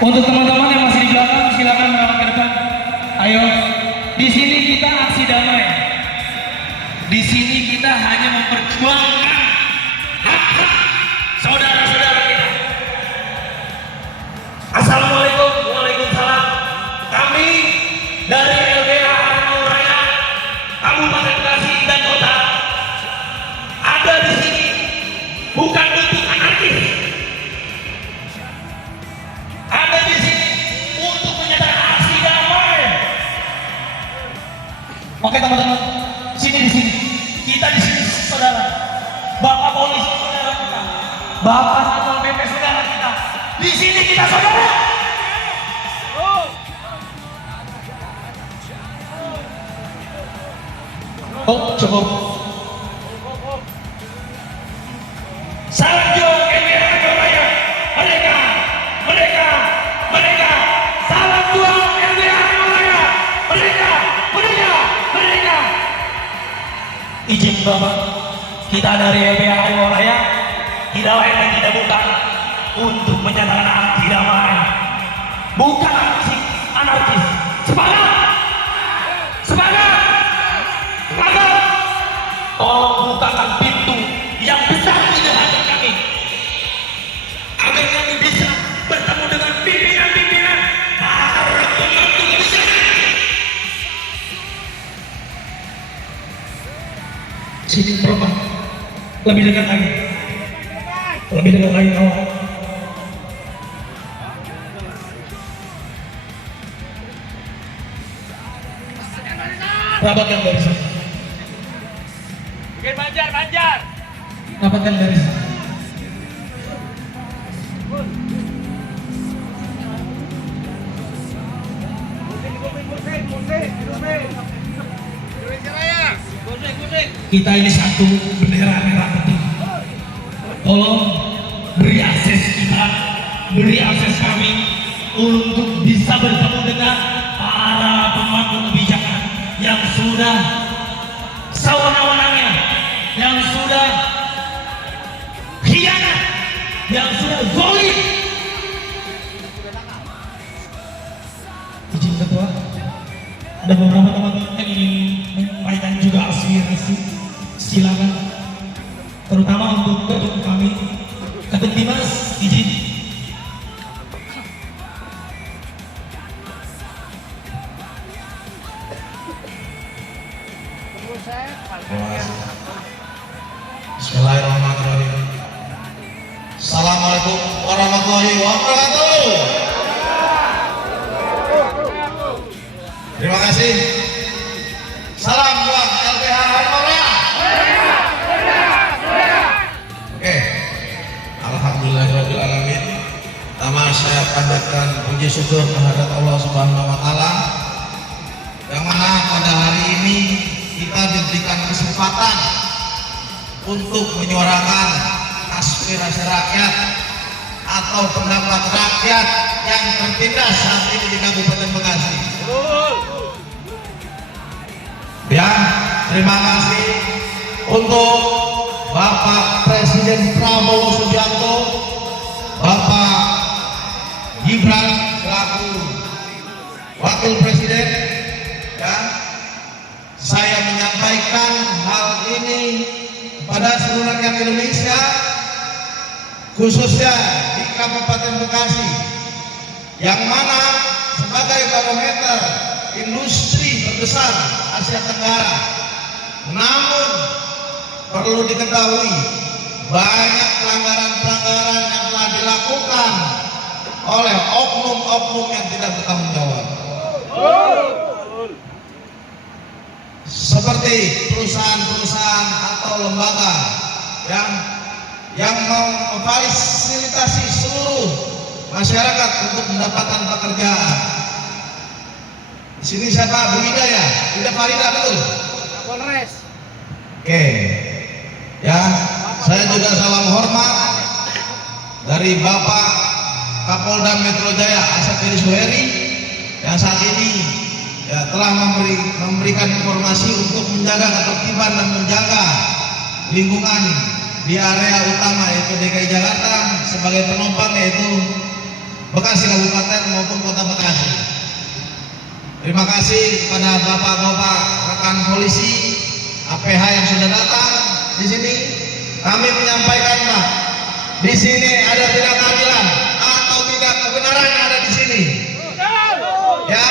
Untuk teman-teman yang masih di belakang, silakan merapat ke depan. Ayo, di sini kita aksi damai. Di sini kita hanya memperjuangkan hak-hak saudara-saudara kita. Assalamualaikum, waalaikumsalam. Kami dari LBH Harimau Raya, Kabupaten Bekasi dan Kota ada di sini bukan untuk anarkis. Ada di sini untuk menyatakan aksi damai. Oke teman-teman, di sini. Kita di sini saudara. Bapak polisi saudara kita. Bapak Satpol PP saudara kita. Di sini kita saudara. Oh, cukup. Salam juang LBH Harimau Raya. Merdeka, merdeka, merdeka. Salam juang LBH Harimau Raya. Merdeka, merdeka, merdeka. Izin Bapak, kita dari LBH Harimau Raya tidak lain dan tidak bukan untuk menyatakan aksi damai, bukan aksi anarkis. Semangat, semangat, semangat. Tolong bukakan pintu yang besar di hati kami, agar kami bisa bertemu dengan pimpinan-pimpinan para pembantu kebijakan. Sini Bapak, lebih dekat lagi, lebih dekat lagi awak. Rapatkan dari sana. Bikin Banjar, Banjar. Rapatkan dari sana. Kita ini satu bendera merah putih. Tolong beri akses kita, beri akses kami untuk bisa bertemu dengan para pemangku kebijakan yang sudah sewenang-wenangnya, yang sudah khianat, yang sudah zalim. Izin ketua, ada beberapa teman-teman yang ingin menyampaikan juga aspirasi. Silakan, terutama untuk ketua kami, Ketum Dimas, izin. Bismillahirrahmanirrahim. Assalamualaikum warahmatullahi wabarakatuh. Terima kasih. Salam buat LBH Harimau Raya. Oke. Alhamdulillahirabbil alamin. Pertama saya panjatkan puji syukur kehadirat Allah Subhanahu wa taala yang mana pada hari ini kita diberikan kesempatan untuk menyuarakan aspirasi rakyat atau pendapat rakyat yang tertindas saat ini di Kabupaten Bekasi. Ya, terima kasih untuk Bapak Presiden Prabowo Subianto, Bapak Gibran selaku Wakil Presiden. Ya, saya menyampaikan hal ini kepada seluruh rakyat Indonesia, khususnya di Kabupaten Bekasi, yang mana sebagai barometer industri terbesar Asia Tenggara. Namun perlu diketahui banyak pelanggaran-pelanggaran yang telah dilakukan oleh oknum-oknum yang tidak bertanggung jawab. Seperti perusahaan-perusahaan atau lembaga yang mau memfasilitasi seluruh masyarakat untuk mendapatkan pekerjaan. Di sini siapa? Bu Ida ya? Ida Farida betul? Polres. Oke. Ya, saya juga salam hormat dari Bapak Kapolda Metro Jaya Asep Edi Suheri yang saat ini ya, telah memberikan informasi untuk menjaga ketertiban dan menjaga lingkungan di area utama yaitu DKI Jakarta sebagai penopang, yaitu Bekasi Kabupaten maupun Kota Bekasi. Terima kasih kepada bapak-bapak rekan polisi APH yang sudah datang di sini. Kami menyampaikan, Pak, di sini ada tidak keadilan atau tidak kebenaran yang ada di sini. Ya,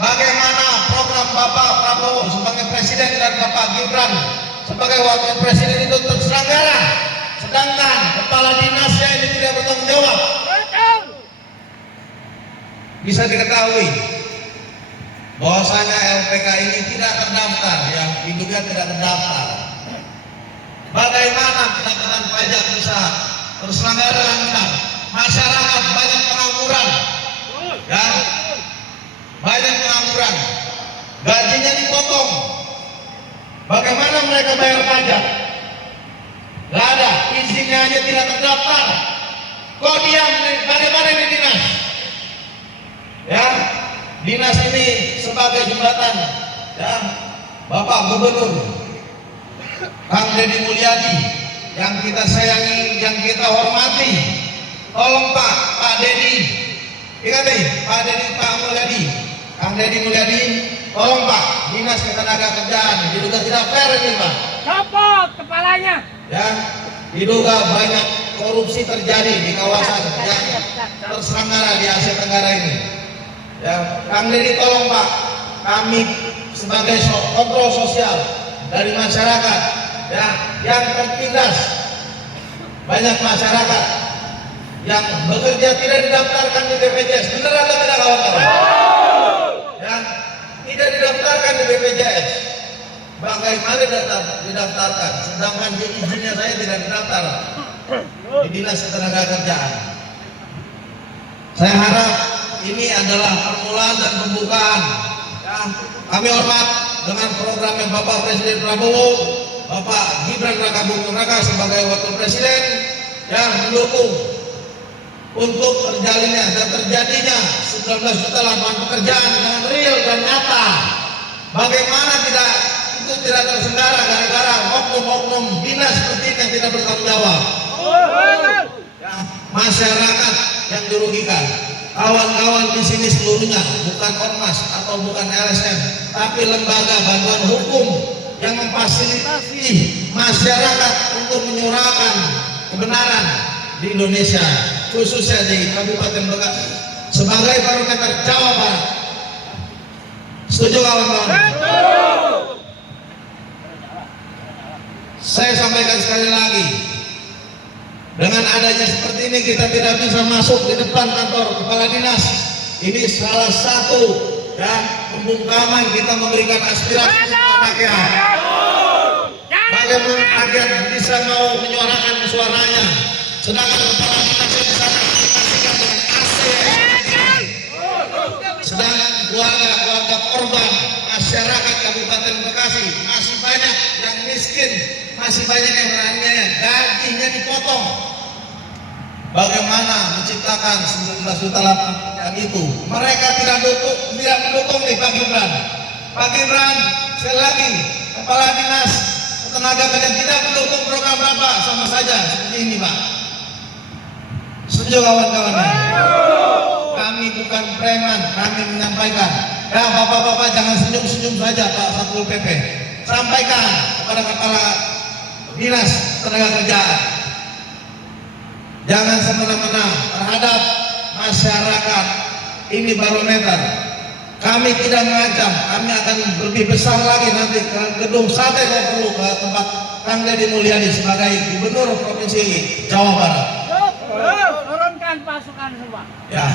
bagaimana program Bapak Prabowo sebagai presiden dan Bapak Gibran sebagai wakil presiden itu terselenggara, sedangkan kepala dinasnya ini tidak bertanggung jawab. Bisa diketahui bahwasanya LPK ini tidak terdaftar, yang diduga tidak terdaftar. Bagaimana pendapatan pajak bisa terselenggara dengan benar? Masyarakat banyak pengangguran, ya, banyak pengangguran, gajinya dipotong. Bagaimana mereka bayar pajak? Gak ada, izinnya aja tidak terdaftar. Kok diam? Bagaimana ini dinas? Ya, dinas ini sebagai jembatan, ya, Bapak Gubernur Kang Deddy Mulyadi yang kita sayangi, yang kita hormati. Tolong Pak Deddy, ingat nih, Pak Deddy, Pak Mulyadi, Kang Deddy Mulyadi, tolong Pak, dinas ketenagakerjaan diduga tidak fair ini Pak. Copot kepalanya. Ya, diduga banyak korupsi terjadi di kawasan yang terselenggara di Asia Tenggara ini. Ya, Kang Deddy tolong Pak, kami sebagai kontrol sosial dari masyarakat, ya, yang tertindas, banyak masyarakat yang bekerja tidak didaftarkan di BPJS. Benar atau tidak kawan-kawan? Ya, tidak didaftarkan di BPJS. Bagaimana didaftarkan? Sedangkan di izinnya saya tidak didaftar di Dinas Ketenagakerjaan. Saya harap ini adalah permulaan dan pembukaan. Ya, kami hormat dengan programnya Bapak Presiden Prabowo, Bapak Gibran Raka Buming Raka sebagai Wakil Presiden yang mendukung untuk terjalinnya dan terjadinya 19 juta lapangan pekerjaan dengan real dan nyata. Bagaimana itu tidak terselenggara gara-gara oknum-oknum dinas seperti ini yang tidak bertanggung jawab. Ya, masyarakat yang dirugikan. Kawan-kawan di sini seluruhnya bukan ormas atau bukan LSM, tapi lembaga bantuan hukum yang memfasilitasi masyarakat untuk menyuarakan kebenaran di Indonesia, khususnya di Kabupaten Bekasi sebagai barometer Jawa Barat. Setuju kawan-kawan? Saya sampaikan sekali lagi, dengan adanya seperti ini kita tidak bisa masuk di depan kantor kepala dinas. Ini salah satu, ya, pembungkaman kita memberikan aspirasi rakyat. Bagaimana rakyat bisa mau menyuarakan suaranya, sedangkan kepala dinasnya di sana dikasihkan dengan AC. Sedangkan keluarga korban masyarakat Kabupaten Bekasi masih banyak yang miskin, masih banyak yang beraniaya, gajinya dipotong. Bagaimana menciptakan 19 juta lapangan itu? Mereka tidak mendukung nih Pak Gibran. Pak Gibran, sekali lagi, kepala dinas ketenagakerjaan tidak mendukung program Bapak, sama saja seperti ini Pak. Setuju kawan-kawan? Kami bukan preman, kami menyampaikan. Ya, bapak-bapak jangan senyum-senyum saja Pak Satpol PP. Sampaikan kepada kepala dinas ketenagakerjaan. Jangan semena-mena terhadap masyarakat. Ini barometer. Kami tidak mengancam, kami akan lebih besar lagi nanti ke gedung sate kalau perlu, ke tempat Kang Deddy Mulyadi sebagai Gubernur Provinsi Jawa Barat. Turunkan pasukan semua. Ya.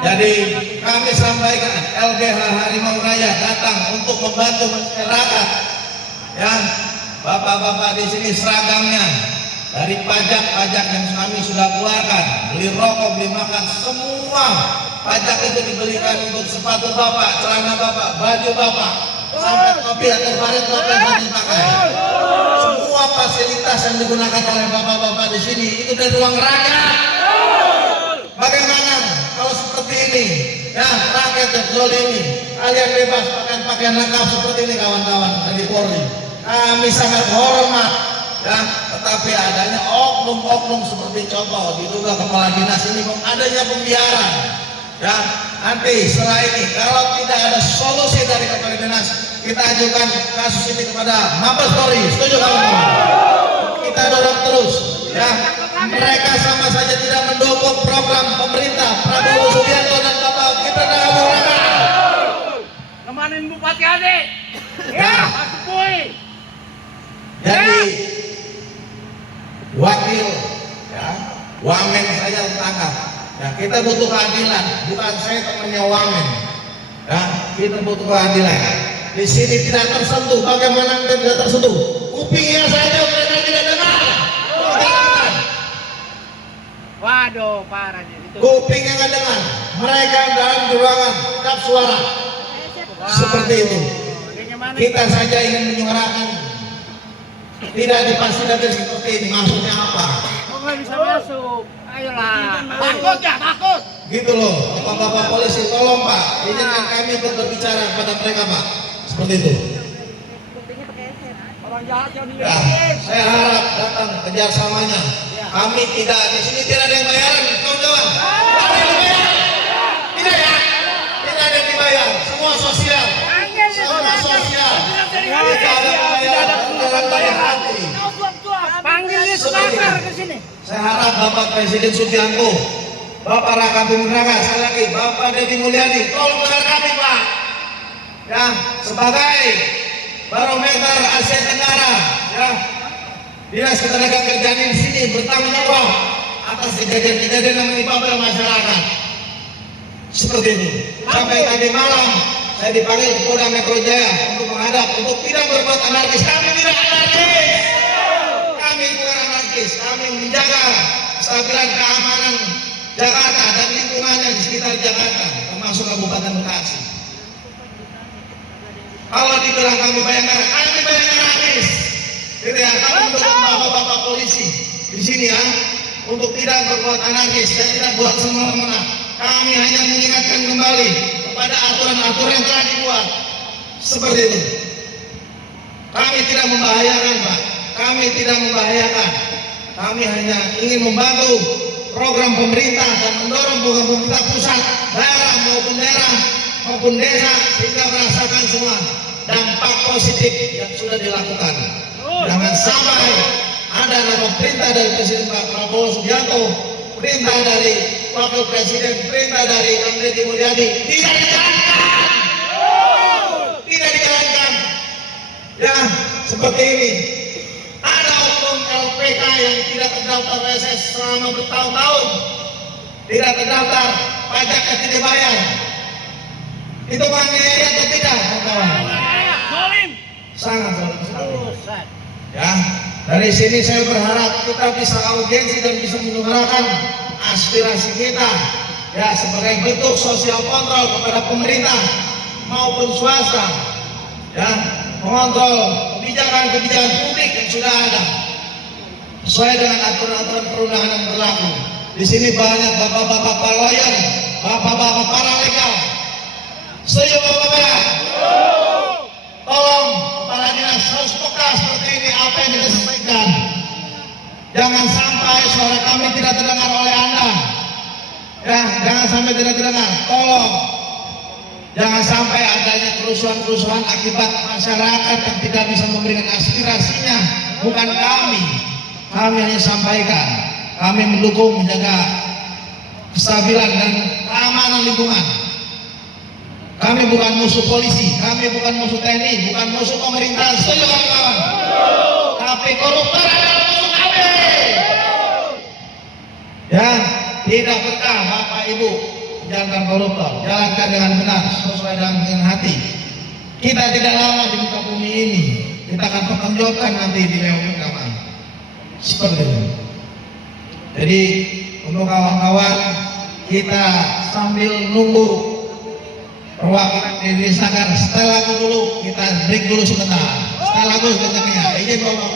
Jadi kami sampaikan LBH Harimau Raya datang untuk membantu masyarakat. Ya, bapak-bapak di sini seragamnya dari pajak-pajak yang kami sudah keluarkan, beli rokok, beli makan, semua pajak itu dibelikan untuk sepatu bapak, celana bapak, baju bapak, sampai kopi atau baret bapak yang dipakai. Semua fasilitas yang digunakan oleh bapak-bapak di sini itu dari uang rakyat. Bagaimana kalau seperti ini? Ya, rakyat terzolimi, kalian bebas pakaian lengkap seperti ini kawan-kawan dari Polri. Kami sangat hormat ya, tetapi adanya oknum-oknum seperti contoh diduga kepala dinas ini adanya pembiaran, ya. Nanti setelah ini kalau tidak ada solusi dari kepala dinas, kita ajukan kasus ini kepada Mabes Polri. Setuju kawan-kawan? Kita dorong terus, ya. Mereka sama saja tidak mendukung program pemerintah Prabowo Subianto dan Bapak Gibran Rakabuming. Nemanin Bupati Adik. Ya. Pak Sepui. Jadi wakil, ya, wamen saja ditangkap. Ya, kita butuh keadilan, bukan saya temannya wamen. Ya, kita butuh keadilan. Di sini tidak tersentuh, bagaimana tidak tersentuh? Kupingnya saja mereka tidak dengar. Waduh, parah nih itu. Kupingnya nggak dengar. Mereka dalam ruangan tetap suara. Seperti itu. Ini gimana? Kita saja ingin menyuarakan. Tidak dipastikan seperti ini. Maksudnya apa? Kok nggak bisa masuk? Ayolah. Takut ya, takut. Gitu loh, Bapak-bapak polisi, tolong Pak, izinkan kami untuk berbicara kepada mereka Pak. Seperti itu. Orang jahat yang Ya, saya harap datang kerjasamanya. Kami tidak, di sini tidak ada yang bayaran, kawan-kawan. Ada yang dibayar? Tidak ya? Tidak ada yang dibayar, semua sosial. Semua sosial. Tidak ada pembayaran, dalam bayar hati. Panggil di Semakar ke sini. Saya harap Bapak Presiden Subianto, Bapak Rakabuming Raka, sekali lagi Bapak Deddy Mulyadi, tolong dengar kami Pak. Ya, sebagai barometer Asia Tenggara, ya, Dinas Ketenagakerjaan di sini bertanggung jawab atas kejadian-kejadian yang menimpa pada masyarakat. Seperti itu. Sampai tadi malam saya dipanggil ke Polda Metro Jaya untuk menghadap, untuk tidak berbuat anarkis. Kami tidak anarkis. Kami bukan anarkis. Kami menjaga kestabilan keamanan Jakarta dan lingkungannya di sekitar Jakarta, termasuk Kabupaten Bekasi. Kalau dibilang kami bayangkan anarkis, gitu ya. Kami mendukung bapak-bapak polisi di sini ya, untuk tidak berbuat anarkis dan tidak buat semena-mena. Kami hanya mengingatkan kembali kepada aturan-aturan yang telah dibuat. Seperti itu. Kami tidak membahayakan Pak. Kami tidak membahayakan. Kami hanya ingin membantu program pemerintah dan mendorong program pemerintah pusat, daerah maupun desa sehingga merasakan semua dampak positif yang sudah dilakukan. Jangan sampai ada nama perintah dari Presiden Pak Prabowo Subianto, perintah dari Wakil Presiden, perintah dari Kang Deddy Mulyadi tidak dijalankan. Tidak dijalankan. Ya, seperti ini. Ada oknum LPK yang tidak terdaftar PSS selama bertahun-tahun, tidak terdaftar, pajaknya tidak bayar. Itu menganiaya atau tidak, kawan-kawan? Sangat sekali. Ya, dari sini saya berharap kita bisa audiensi dan bisa menyuarakan aspirasi kita, ya, sebagai bentuk sosial kontrol kepada pemerintah maupun swasta, ya, mengontrol kebijakan-kebijakan publik yang sudah ada sesuai dengan aturan-aturan perundangan yang berlaku. Di sini banyak bapak-bapak lawyer, bapak-bapak paralegal. Setuju bapak-bapak? Tolong kepala dinas harus peka seperti ini apa yang kita sampaikan. Jangan sampai suara kami tidak terdengar oleh Anda. Ya, jangan sampai tidak terdengar. Tolong. Jangan sampai adanya kerusuhan-kerusuhan akibat masyarakat yang tidak bisa memberikan aspirasinya. Bukan kami. Kami hanya sampaikan. Kami mendukung menjaga kestabilan dan keamanan lingkungan. Kami bukan musuh polisi, kami bukan musuh TNI, bukan musuh pemerintah. Setuju kawan-kawan? Tapi koruptor adalah musuh kami. Ya, tidak betah Bapak Ibu jalankan koruptor, jalankan dengan benar sesuai dengan hati. Kita tidak lama di muka bumi ini, kita akan pertanggungjawabkan nanti di lewat kawan. Seperti itu. Jadi untuk kawan-kawan kita sambil nunggu perwakilan dari Sagar, setelah lagu dulu kita break dulu sebentar. Setelah lagu sebentarnya izin bapak